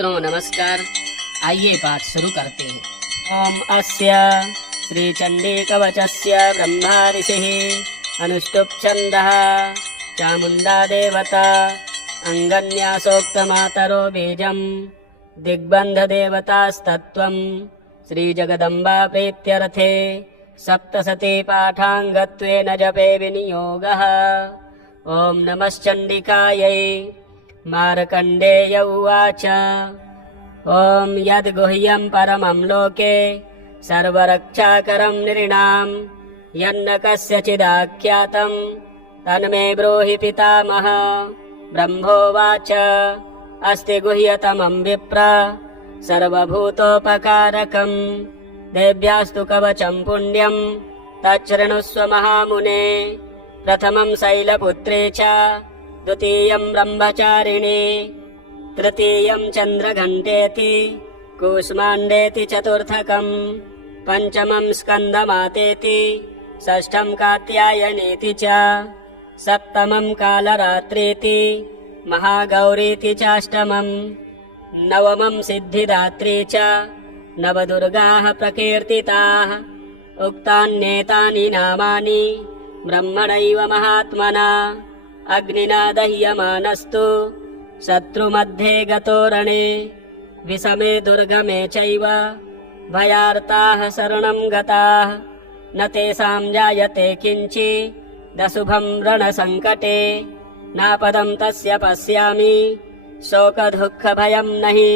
मित्रों नमस्कार। आइए पाठ शुरू करते हैं। ओम अस्य श्री चंडी कवचस्य ब्रह्मा ऋषिः अनुष्टुप् छन्दः चामुण्डा देवता अंगन्यासोक्तमातरो बीजम् दिग्बन्ध देवतास्तत्त्वम् श्री जगदम्बा प्रीत्यर्थे सप्तशती पाठाङ्गत्वेन जपे विनियोगः। ओम नमश्चण्डिकायै। मार्कण्डेय उवाच ओम यद्गुह्यं परमं लोके सर्वरक्षाकरं नृणां यन्न कस्यचिदाख्यातं तन्मे ब्रूहि पितामह। ब्रह्मोवाच अस्ति गुह्यतमं विप्र सर्वभूतोपकारकं देव्यास्तु कवचं पुण्यं तच्छृणुष्व महामुने। प्रथमं शैलपुत्रे च द्वितीयं ब्रह्मचारिणी तृतीयं चन्द्रघण्टेति कूष्माण्डेति चतुर्थकं पंचमं स्कन्दमातेति षष्ठं कात्यायनीति च सप्तमं कालरात्रीति महागौरीति चाष्टमं नवमं सिद्धिदात्री च नवदुर्गाः प्रकीर्तिताः। उक्तान्येतानि नामानि ब्रह्मणैव महात्मना अग्निना दह्यमानस्तु शत्रुमध्ये गतो रणे विषमे दुर्गमे चैव भयार्ताः शरणं गताः न तेषां जायते किञ्चिदशुभं रणसङ्कटे नापदं तस्य पश्यामि शोकदुःखभयं नहि।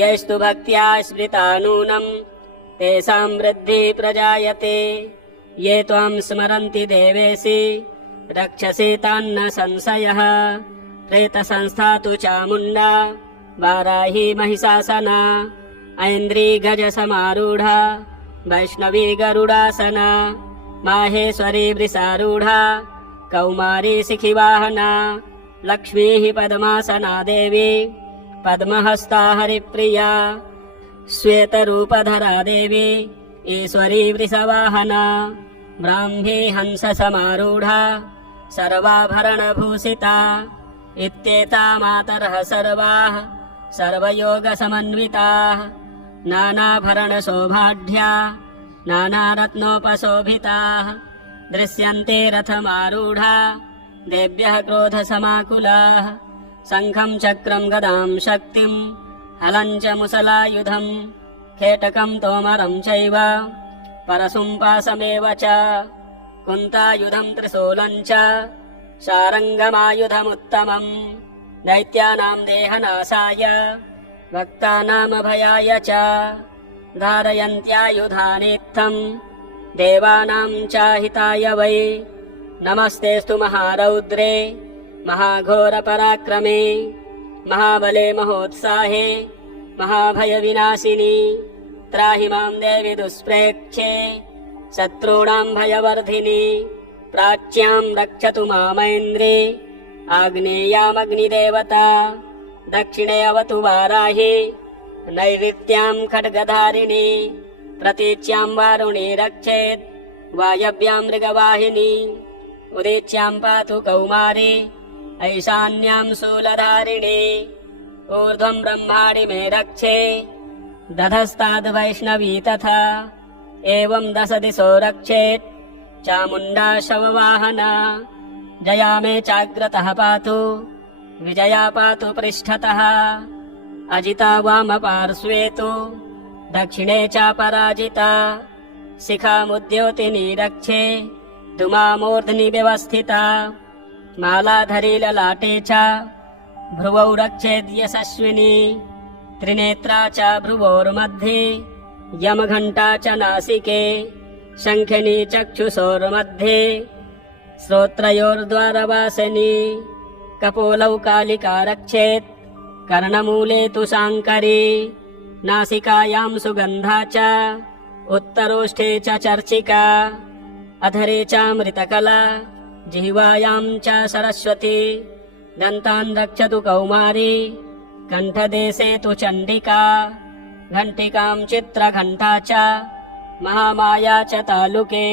यैस्तु भक्त्या स्मृता नूनं तेषां वृद्धिः प्रजायते ये त्वां स्मरन्ति देवेशि रक्षसे तान्न संशयः। प्रेतसंस्था तु चामुण्डा वाराही महिषासना ऐन्द्री गजसमारूढा वैष्णवी गरुडासना माहेश्वरी वृषारूढा कौमारी शिखिवाहना लक्ष्मीः पद्मासना देवी पद्महस्ता हरिप्रिया श्वेतरूपधरा देवी ईश्वरी वृषवाहना ब्राह्मी हंससमारूढा सर्वाभरणभूषिता इत्येता मातरः सर्वाः सर्वयोगसमन्विताः नानाभरणशोभाढ्या नानारत्नोपशोभिताः दृश्यन्ते रथमारूढा देव्यः क्रोधसमाकुलाः शङ्खं चक्रं गदां शक्तिं हलं च मुसलायुधं खेटकं तोमरं चैव परशुं पाशमेव च कुन्तायुधं त्रिशूलं च शारङ्गमायुधमुत्तमं दैत्यानां देहनाशाय भक्तानामभयाय च धारयन्त्यायुधानीत्थं देवानां च हिताय वै। नमस्तेस्तु महारौद्रे महाघोरपराक्रमे महाबले महोत्साहे महाभयविनाशिनी त्राहि मां देवि दुष्प्रेक्षे शत्रूणां भयवर्धिनी। प्राच्यां रक्षतु मामैन्द्री आग्नेयामग्निदेवता दक्षिणे अवतु वाराही नैऋत्यां खड्गधारिणी प्रतीच्यां वारुणी रक्षेत् वायव्यां मृगवाहिनी उदीच्यां पातु कौमारी ऐशान्यां शूलधारिणी ऊर्ध्वं ब्रह्माणि मे रक्षे दधस्ताद्वैष्णवी तथा एवं दश दिशो रक्षेत् चामुण्डा शववाहना। जया मे चाग्रतः पातु विजया पातु पृष्ठतः अजिता वामपार्श्वे तु दक्षिणे च पराजिता शिखामुद्योतिनी रक्षे धूमामूर्ध्नि व्यवस्थिता मालाधरी ललाटे च भ्रुवौ रक्षेद्यशस्विनी त्रिनेत्रा च भ्रुवोर्मध्ये यमघण्टा च नासिके शङ्खिनी चक्षुषोर्मध्ये श्रोत्रयोर्द्वारवासिनी कपोलौ कालिका रक्षेत् कर्णमूले तु शाङ्करी नासिकायां सुगन्धा च उत्तरोष्ठे च चर्चिका अधरे चामृतकला जिह्वायां च सरस्वती दन्तान् रक्षतु कौमारी कण्ठदेशे तु चण्डिका घण्टिकां चित्रघण्टा च महामाया च तालुके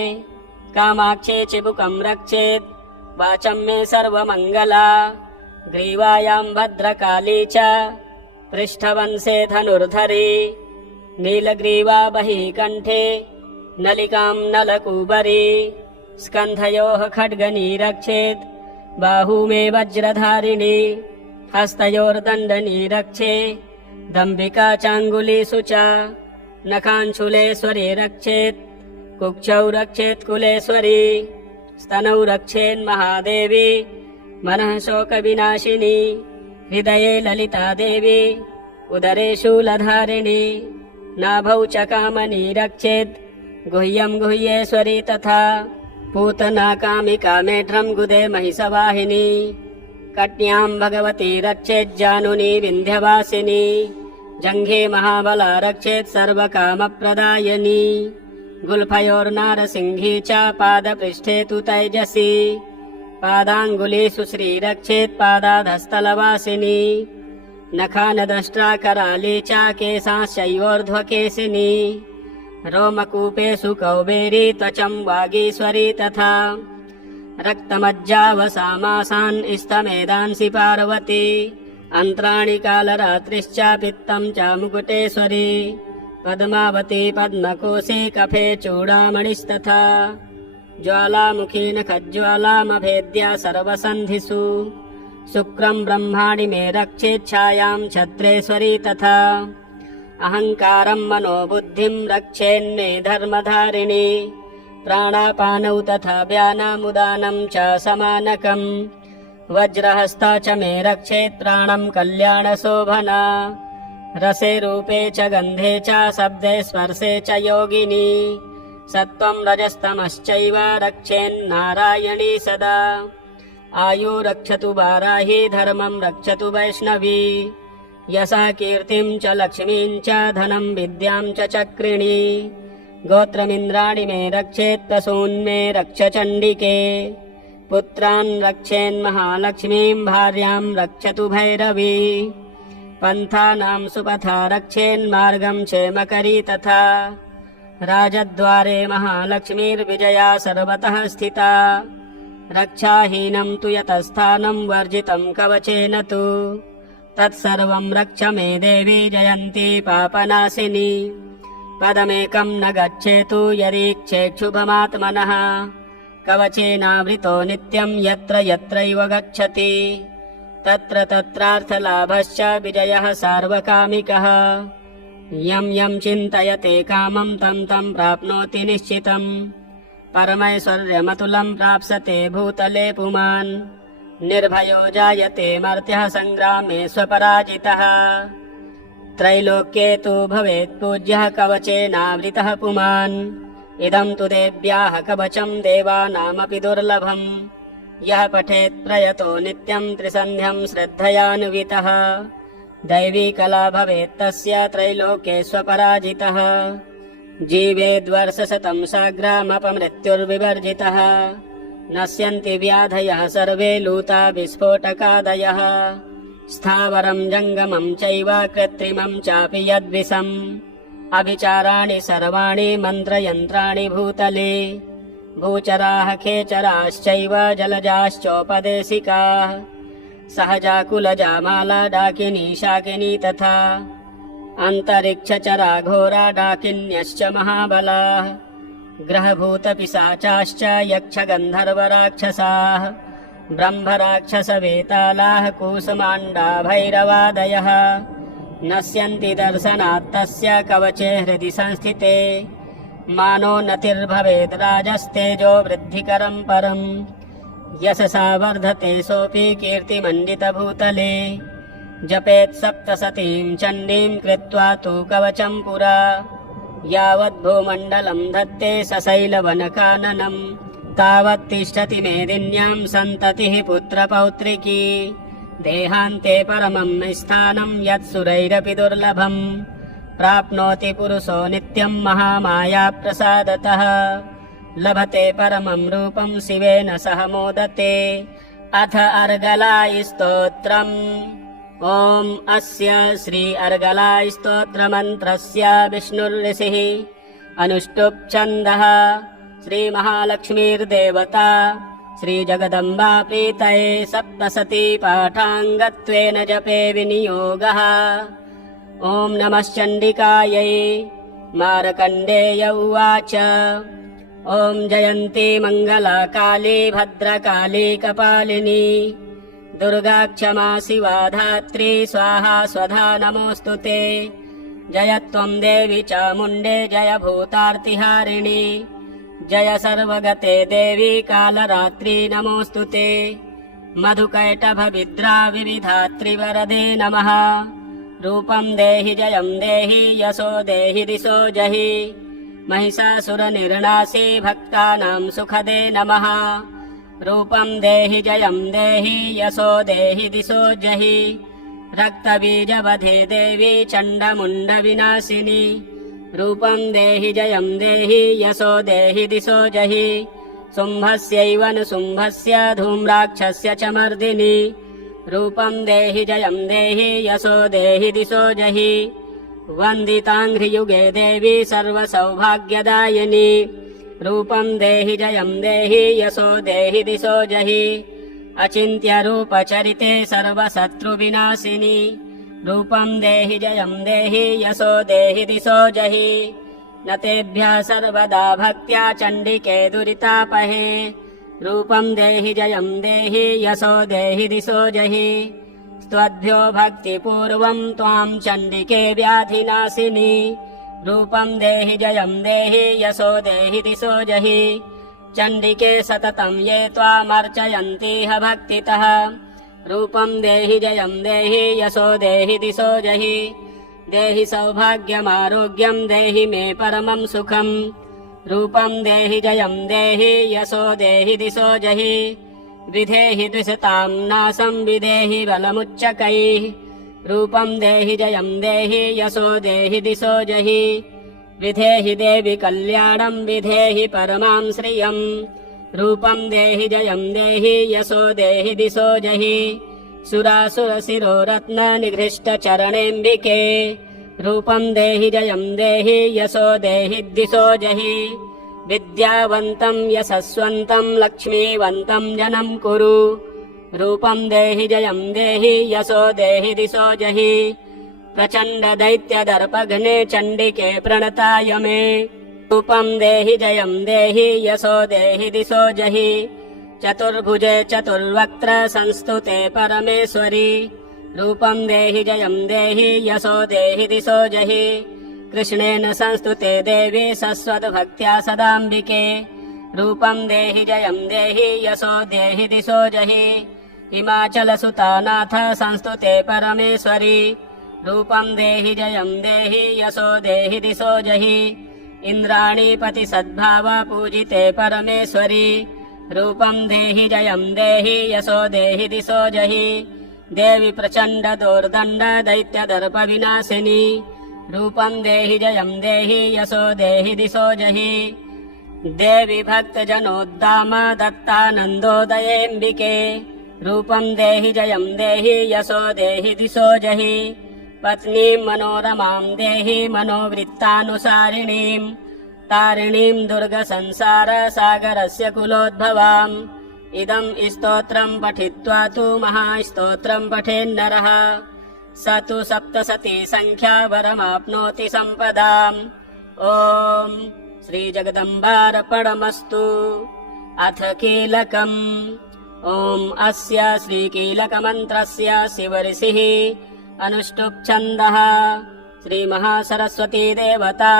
कामाक्षे चिबुकं रक्षेत् वाचं मे सर्वमङ्गला ग्रीवायां भद्रकाली च पृष्ठवंशे धनुर्धरे नीलग्रीवा बहिः कण्ठे नलिकां नलकूबरे स्कन्धयोः खड्गनी रक्षेत् बाहू मे वज्रधारिणी हस्तयोर्दण्डनी रक्षे दम्बिका चाङ्गुलीषु च नखाञ्चूलेश्वरी रक्षेत् कुक्षौ रक्षेत् कुलेश्वरी स्तनौ रक्षेन्महादेवी मनः शोकविनाशिनी हृदये ललिता देवी उदरे शूलधारिणी नाभौ च कामनी रक्षेत् गुह्यं गुह्येश्वरी तथा पूतना कामिका मेढ्रं गुदे महिषवाहिनी कट्यां भगवती रक्षेज्जानुनी विन्ध्यवासिनी जङ्घे महाबला रक्षेत् सर्वकामप्रदायिनी गुल्फयोर्नारसिंही च पादपृष्ठे तु तैजसी पादाङ्गुलीषु श्रीरक्षेत् पादाधस्तलवासिनी नखानदष्ट्राकराली च केशाश्चैवोर्ध्वकेशिनी रोमकूपेषु कौबेरी त्वचं वागीश्वरी तथा रक्तमज्जावसामासान् इष्टमेधांसि पार्वती अन्त्राणि कालरात्रिश्च पित्तं च मुकुटेश्वरी पद्मावती पद्मकोशी कफे चूडामणिस्तथा ज्वालामुखी नखज्ज्वालामभेद्या सर्वसन्धिषु शुक्रं ब्रह्माणि मे रक्षेच्छायां छत्रेश्वरी तथा अहङ्कारं मनोबुद्धिं रक्षेन्मे धर्मधारिणी प्राणापानौ तथा व्यानामुदानं च समानकम् वज्रहस्ता च मे रक्षेत् प्राणं कल्याणशोभना रसे रूपे च गन्धे च शब्दे स्पर्शे च योगिनी सत्त्वं रजस्तमश्चैव रक्षेन्नारायणी सदा आयु रक्षतु वाराही धर्मं रक्षतु वैष्णवी यशः कीर्तिं च लक्ष्मीं च धनं विद्यां च चक्रिणी गोत्रमिन्द्राणि मे रक्षेत् प्रसून्मे रक्ष चण्डिके पुत्रान् रक्षेन्महालक्ष्मीं भार्यां रक्षतु भैरवी पन्थानां सुपथा रक्षेन्मार्गं क्षेमकरी तथा राजद्वारे महालक्ष्मीर्विजया सर्वतः स्थिता रक्षाहीनं तु यतस्थानं वर्जितं कवचेन तु तत्सर्वं रक्ष मे देवी जयन्ती पापनाशिनी पदमेकं न गच्छेतु यदीक्षेक्षुभमात्मनः कवचेनावृतो नित्यं यत्र यत्रैव गच्छति तत्र तत्रार्थलाभश्च विजयः सार्वकामिकः यं यं चिन्तयते कामं तं तं प्राप्नोति निश्चितम् परमैश्वर्यमतुलं प्राप्स्यते भूतले पुमान् निर्भयो जायते मर्त्यः सङ्ग्रामे स्वपराजितः त्रैलोक्ये तु भवेत् पूज्यः कवचेनावृतः पुमान् इदं तु देव्याः कवचं देवानामपि दुर्लभम् यः पठेत् प्रयतो नित्यं त्रिसन्ध्यं श्रद्धयान्वितः दैवी कला भवेत् तस्य त्रैलोक्ये स्वपराजितः जीवेद्वर्षशतं साग्रामपमृत्युर्विवर्जितः नश्यन्ति व्याधयः सर्वे लूता विस्फोटकादयः स्थावरं जङ्गमं चैव कृत्रिमं चापि यद्विषम् अभिचाराणि सर्वाणि मन्त्रयन्त्राणि भूतले भूचराः खेचराश्चैव जलजाश्चोपदेशिकाः सहजा कुलजा माला डाकिनी शाकिनी तथा अन्तरिक्षचरा घोरा डाकिन्यश्च महाबलाः ग्रहभूतपिशाचाश्च यक्षगन्धर्वराक्षसाः ब्रह्मराक्षसवेतालाः कूसमाण्डा भैरवादयः नश्यन्ति दर्शनात् तस्य कवचे हृदि संस्थिते मानोन्नतिर्भवेत् राजस्तेजो वृद्धिकरं परम् यशसा वर्धते सोऽपि कीर्तिमण्डितभूतले जपेत् सप्तशतीं चण्डीं कृत्वा तु कवचं पुरा यावद्भूमण्डलं धत्ते सशैलवनकाननं तावत् तिष्ठति मेदिन्यां सन्ततिः पुत्रपौत्रिकी देहान्ते परमं स्थानं यत्सुरैरपि दुर्लभम् प्राप्नोति पुरुषो नित्यं महामाया प्रसादतः लभते परमं रूपं शिवेन सह मोदते अथ अर्गलायि स्तोत्रम् ॐ अस्य श्री अर्गलायि स्तोत्रमन्त्रस्य विष्णुर्ऋषिः अनुष्टुप् छन्दः श्रीमहालक्ष्मीर्देवता श्रीजगदम्बा प्रीतये सप्तशती पाठाङ्गत्वेन जपे विनियोगः ॐ नमश्चण्डिकायै। मार्कण्डेय उवाच ॐ जयन्ती मङ्गला काली भद्रकाली कपालिनी दुर्गा क्षमा शिवा धात्री स्वाहा स्वधा नमोऽस्तु ते। जय त्वं देवी चामुण्डे जय भूतार्तिहारिणी जय सर्वगते देवी कालरात्रि नमोऽस्तु ते। मधुकैटभविद्रा विविधात्रिवरदे नमः। रूपं देहि जयं देहि यशो देहि दिशो जहि महिषासुरनिर्णासी भक्तानां सुखदे नमः। रूपं देहि जयं देहि यशो देहि दिशो जहि रक्तबीजवधे देवी चण्डमुण्डविनाशिनी रूपं देहि जयं देहि यशो देहि दिशो जहि शुम्भस्यैव शुम्भस्य धूम्राक्षस्य च मर्दिनी रूपं देहि जयं देहि यशो देहि दिशो जहि वन्दिताङ्घ्रियुगे देवी सर्वसौभाग्यदायिनी रूपं देहि जयं देहि यशो देहि दिशो जहि अचिन्त्यरूपचरिते सर्वशत्रुविनाशिनी रूपं देहि जयं देहि यशो देहि दिशो जहि न तेभ्यः सर्वदा भक्त्या चण्डिके दुरितापहे रूपं देहि जयं देहि यशो देहि दिशो जहि त्वद्भ्यो भक्तिपूर्वं त्वां चण्डिके व्याधिनाशिनी रूपं देहि जयं देहि यशो देहि दिशो जहि चण्डिके सततं ये त्वामर्चयन्तीह भक्तितः रूपं देहि जयं देहि यशो देहि दिशो जहि देहि सौभाग्यमारोग्यं देहि मे परमं सुखम् रूपं देहि जयं देहि यशो देहि दिशो जहि विधेहि द्विषतां नाशं विधेहि बलमुच्चकैः रूपं देहि जयं देहि यशो देहि दिशो जहि विधेहि देवि कल्याणं विधेहि परमां श्रियं रूपं देहि जयं देहि यशो देहि दिशो जहि सुरासुरशिरोरत्ननिघृष्टचरणेऽम्बिके रूपं देहि जयं देहि यशो देहि दिशो जहि विद्यावन्तं यशस्वन्तं लक्ष्मीवन्तं जनं कुरु रूपं देहि जयं देहि यशो देहि दिशो जहि प्रचण्ड दैत्यदर्पघ्ने चण्डिके प्रणताय मे रूपं देहि जयं देहि यशो देहि दिशो जहि चतुर्भुजे चतुर्वक्त्र संस्तुते परमेश्वरी रूपं देहि जयं देहि यशो देहि दिशो जहि कृष्णेन संस्तुते देवी सस्वद्भक्त्या सदाम्बिके रूपं देहि जयं देहि यशो देहि दिशो जहि हिमाचलसुतानाथ संस्तुते परमेश्वरी रूपं देहि जयं देहि यशो देहि दिशो जहि इन्द्राणीपति सद्भाव पूजिते परमेश्वरी रूपं देहि जयं देहि यशो देहि दिशो जहि देवी प्रचण्ड दोर्दण्ड दैत्यदर्प विनाशिनी रूपं देहि जयं देहि यशो देहि दिशो जहि देवी भक्तजनोद्दाम दत्तानन्दोदयेऽम्बिके रूपं देहि जयं देहि यशो देहि दिशो जहि पत्नीं मनोरमां देहि मनोवृत्तानुसारिणीं तारिणीं दुर्गसंसारसागरस्य कुलोद्भवाम् इदं स्तोत्रं पठित्वा तु महास्तोत्रं पठेन्नरः स तु सप्तशती संख्या वरमाप्नोति सम्पदाम् ॐ श्रीजगदम्बार्पणमस्तु। अथ कीलकम् ॐ अस्य श्रीकीलकमन्त्रस्य शिवऋषिः अनुष्टुप् छन्दः श्रीमहासरस्वती देवता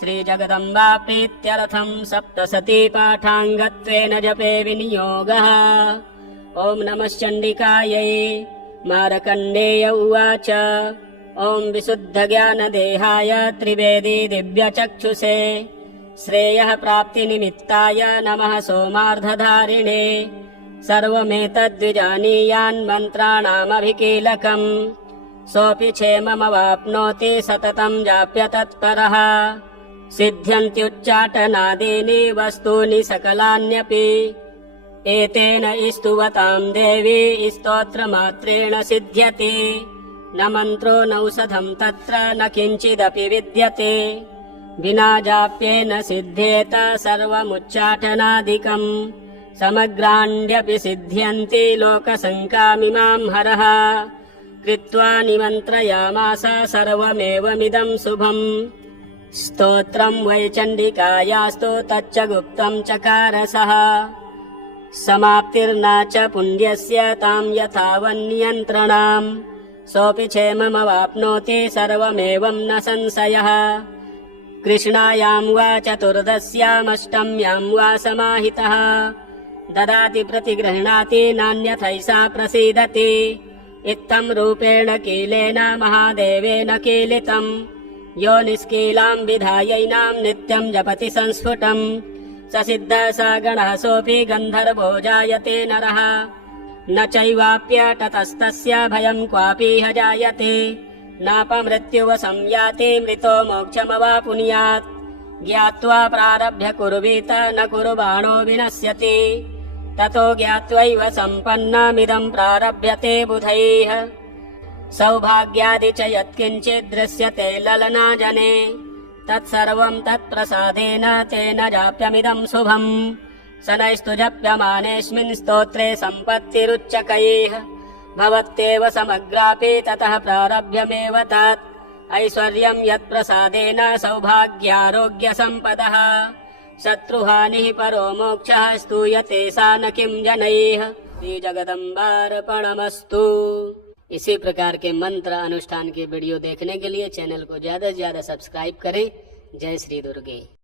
श्रीजगदम्बा प्रीत्यर्थं सप्तशती पाठाङ्गत्वेन जपे विनियोगः। ॐ नमश्चण्डिकायै। मार्कण्डेय उवाच ॐ विशुद्धज्ञानदेहाय त्रिवेदी दिव्यचक्षुषे श्रेयः प्राप्तिनिमित्ताय नमः सोमार्धधारिणे सर्वमेतद्विजानीयान् मन्त्राणामभिकीलकम् सोऽपि क्षेममवाप्नोति सततं जाप्य तत्परः सिद्ध्यन्त्युच्चाटनादीनि वस्तूनि सकलान्यपि एतेन स्तुवतां देवी स्तोत्रमात्रेण सिद्ध्यति न मन्त्रो नौषधं तत्र न किञ्चिदपि विद्यते विना जाप्येन सिद्ध्येत सर्वमुच्चाटनादिकम् समग्राण्यपि सिद्ध्यन्ति लोकशङ्कामिमां हरः कृत्वा निमन्त्रयामास सर्वमेवमिदं शुभम् स्तोत्रं वै चण्डिकायास्तु तच्च गुप्तं चकार सः समाप्तिर्न च पुण्यस्य तां यथावन्नियन्त्रणाम् सोऽपि क्षेममवाप्नोति सर्वमेवं न संशयः कृष्णायां वा चतुर्दश्यामष्टम्यां वा समाहितः ददाति प्रतिगृह्णाति नान्यथैषा प्रसीदति इत्थं रूपेण कीलेन महादेवेन कीलितम् यो निष्कीलां विधायैनां नित्यं जपति संस्फुटम् स सिद्धः स गणः सोऽपि गन्धर्वो जायते नरः न चैवाप्यततस्तस्य भयं क्वापीह जायते नापमृत्युव संयाति मृतो मोक्षमवापुनुयात् ज्ञात्वा प्रारभ्य कुर्वीत न कुर्बाणो विनश्यति ततो ज्ञात्वैव सम्पन्नमिदं प्रारभ्यते बुधैः सौभाग्यादि च यत्किञ्चित् दृश्यते ललनाजने तत्सर्वं तत्प्रसादेन तेन जाप्यमिदं शुभम् शनैस्तु जप्यमानेऽस्मिन् स्तोत्रे सम्पत्तिरुच्चकैः भवत्येव समग्रापि ततः प्रारभ्यमेव तत् ऐश्वर्यं यत्प्रसादेन सौभाग्यारोग्यसम्पदः शत्रुहानिः परो मोक्षः स्तूयते सा न किं जनैः श्री जगदम्बार्पणमस्तु। इसी प्रकार के मंत्र अनुष्ठान के वीडियो देखने के लिए चैनल को ज्यादा से ज्यादा सब्सक्राइब करें। जय श्री दुर्गे।